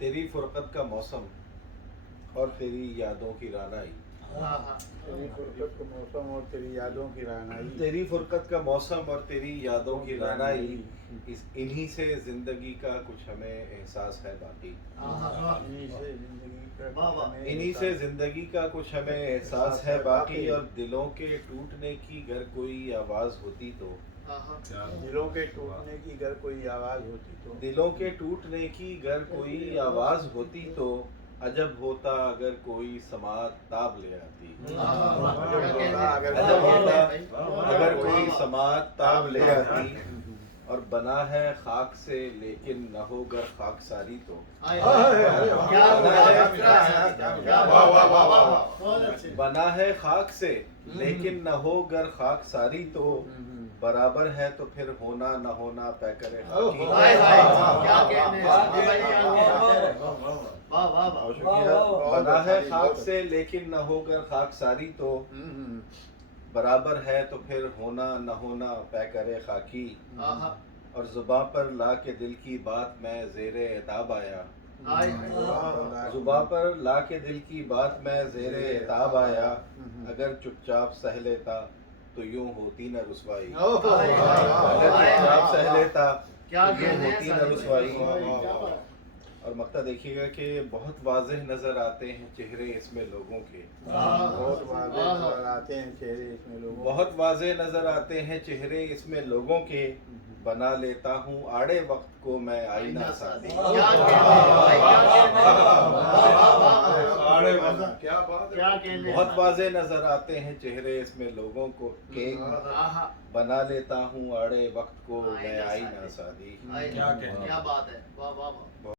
تیری فرقت کا موسم اور تیری یادوں کی رانائی. تیری فرقت کا موسم اور تیری یادوں کی رانائی. تیری فرقت کا موسم اور تیری یادوں کی رانائی, انہی سے زندگی کا کچھ ہمیں احساس ہے باقی. انہی سے زندگی کا کچھ ہمیں احساس ہے باقی, اور دلوں کے ٹوٹنے کی گر کوئی آواز ہوتی تو, دلوں کے ٹوٹنے کی گر کوئی آواز ہوتی تو, دلوں کے ٹوٹنے کی گر کوئی آواز ہوتی تو, عجب ہوتا اگر کوئی سماعت تاب لے آتی. عجب ہوتا اگر کوئی سماعت تاب لے آتی, اور بنا ہے خاک سے لیکن نہ ہو گر خاک ساری تو, بنا ہے خاک سے لیکن نہ ہو گر خاک ساری تو, برابر ہے تو پھر ہونا نہ ہونا پیکر خاکی. بنا ہے خاک سے لیکن نہ ہو گر خاک ساری تو, برابر ہے تو پھر ہونا نہ ہونا پیکر خاکی. اور زباں پر لا کے دل کی بات میں زیر عتاب آیا, زباں پر لا کے دل کی بات میں زیر عتاب آیا, اگر چپ چاپ سہ لیتا تو یوں ہوتی نہ رسوائی. اگر چپ چاپ سہ لیتا تو یوں ہوتی نہ رسوائی. اور مقطع دیکھیے گا کہ بہت واضح نظر آتے ہیں چہرے اس میں لوگوں کے, بہت واضح نظر آتے ہیں چہرے اس میں لوگوں, بہت واضح نظر آتے ہیں چہرے اس میں لوگوں کے, بنا لیتا ہوں آڑے وقت کو میں آئینہ سادی. بہت واضح نظر آتے ہیں چہرے اس میں لوگوں کو کہ, بنا لیتا ہوں آڑے وقت کو میں آئینہ سادی. کیا بات ہے. واہ واہ واہ.